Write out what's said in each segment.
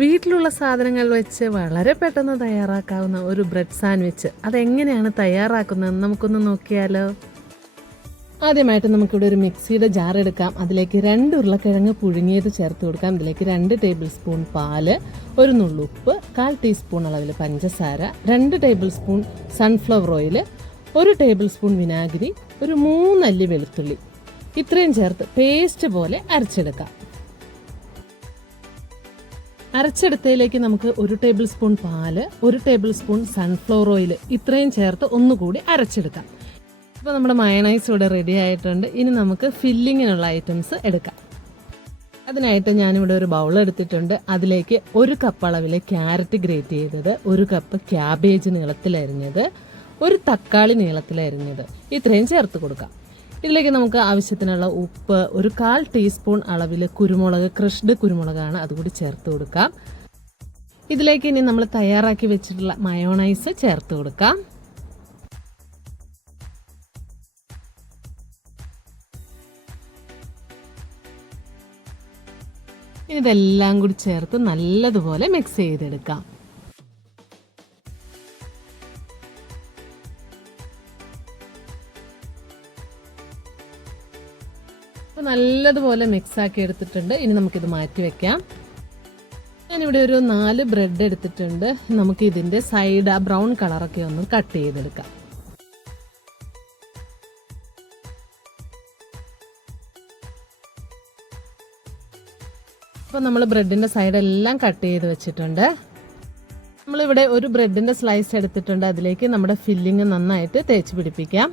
വീട്ടിലുള്ള സാധനങ്ങൾ വെച്ച് വളരെ പെട്ടെന്ന് തയ്യാറാക്കാവുന്ന ഒരു ബ്രെഡ് സാൻഡ്വിച്ച് അതെങ്ങനെയാണ് തയ്യാറാക്കുന്നതെന്ന് നമുക്കൊന്ന് നോക്കിയാലോ? ആദ്യമായിട്ട് നമുക്കിവിടെ ഒരു മിക്സിയുടെ ജാർ എടുക്കാം. അതിലേക്ക് രണ്ട് ഉരുളക്കിഴങ്ങ് പുഴുങ്ങിയത് ചേർത്ത് കൊടുക്കാം. ഇതിലേക്ക് രണ്ട് ടേബിൾ സ്പൂൺ പാൽ ഒരു നുള്ളുപ്പ് കാൽ ടീസ്പൂൺ അളവിൽ പഞ്ചസാര രണ്ട് ടേബിൾ സ്പൂൺ സൺഫ്ലവർ ഓയിൽ ഒരു ടേബിൾ സ്പൂൺ വിനാഗിരി ഒരു മൂന്നല്ലി വെളുത്തുള്ളി. ഇത്രയും ചേർത്ത് പേസ്റ്റ് പോലെ അരച്ചെടുക്കാം. അരച്ചെടുത്തതിലേക്ക് നമുക്ക് ഒരു ടേബിൾ സ്പൂൺ പാൽ ഒരു ടേബിൾ സ്പൂൺ സൺഫ്ലവർ ഓയിൽ ഇത്രയും ചേർത്ത് ഒന്നുകൂടി അരച്ചെടുക്കാം. അപ്പോൾ നമ്മുടെ മയണൈസ് ഇവിടെ റെഡി ആയിട്ടുണ്ട്. ഇനി നമുക്ക് ഫില്ലിങ്ങിനുള്ള ഐറ്റംസ് എടുക്കാം. അതിനായിട്ട് ഞാനിവിടെ ഒരു ബൗൾ എടുത്തിട്ടുണ്ട്. അതിലേക്ക് ഒരു കപ്പ് അളവിൽ ക്യാരറ്റ് ഗ്രേറ്റ് ചെയ്തത് ഒരു കപ്പ് ക്യാബേജ് നീളത്തിലരിഞ്ഞത് ഒരു തക്കാളി നീളത്തിലരിഞ്ഞത്. ഇത്രയും ചേർത്ത് കൊടുക്കാം. ഇതിലേക്ക് നമുക്ക് ആവശ്യത്തിനുള്ള ഉപ്പ് ഒരു കാൽ ടീസ്പൂൺ അളവിൽ കുരുമുളക് ക്രഷ്ഡ് കുരുമുളകാണ് അതുകൂടി ചേർത്ത് കൊടുക്കാം. ഇതിലേക്ക് ഇനി നമ്മൾ തയ്യാറാക്കി വെച്ചിട്ടുള്ള മയോണൈസ് ചേർത്ത് കൊടുക്കാം. ഇനി ഇതെല്ലാം കൂടി ചേർത്ത് നല്ലതുപോലെ മിക്സ് ചെയ്തെടുക്കാം. അപ്പോൾ നല്ലതുപോലെ മിക്സാക്കി എടുത്തിട്ടുണ്ട്. ഇനി നമുക്കിത് മാറ്റി വെക്കാം. ഞാനിവിടെ ഒരു നാല് ബ്രെഡ് എടുത്തിട്ടുണ്ട്. നമുക്ക് ഇതിന്റെ സൈഡ് ആ ബ്രൗൺ കളറൊക്കെ ഒന്ന് കട്ട് ചെയ്തെടുക്കാം. അപ്പോൾ നമ്മൾ ബ്രെഡിന്റെ സൈഡ് എല്ലാം കട്ട് ചെയ്ത് വെച്ചിട്ടുണ്ട്. നമ്മളിവിടെ ഒരു ബ്രെഡിന്റെ സ്ലൈസ് എടുത്തിട്ടുണ്ട്. അതിലേക്ക് നമ്മുടെ ഫില്ലിങ് നന്നായിട്ട് തേച്ച് പിടിപ്പിക്കാം.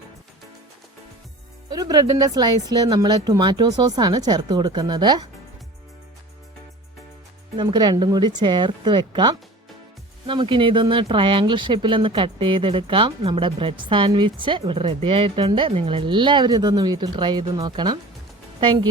ഒരു ബ്രെഡിന്റെ സ്ലൈസിൽ നമ്മൾ ടൊമാറ്റോ സോസ് ആണ് ചേർത്ത് കൊടുക്കുന്നത്. നമുക്ക് രണ്ടും കൂടി ചേർത്ത് വെക്കാം. നമുക്കിനി ഇതൊന്ന് ട്രയാങ്കിൾ ഷേപ്പിൽ ഒന്ന് കട്ട് ചെയ്തെടുക്കാം. നമ്മുടെ ബ്രെഡ് സാൻഡ്വിച്ച് ഇവിടെ റെഡി ആയിട്ടുണ്ട്. നിങ്ങൾ എല്ലാവരും ഇതൊന്ന് വീട്ടിൽ ട്രൈ ചെയ്ത് നോക്കണം. താങ്ക്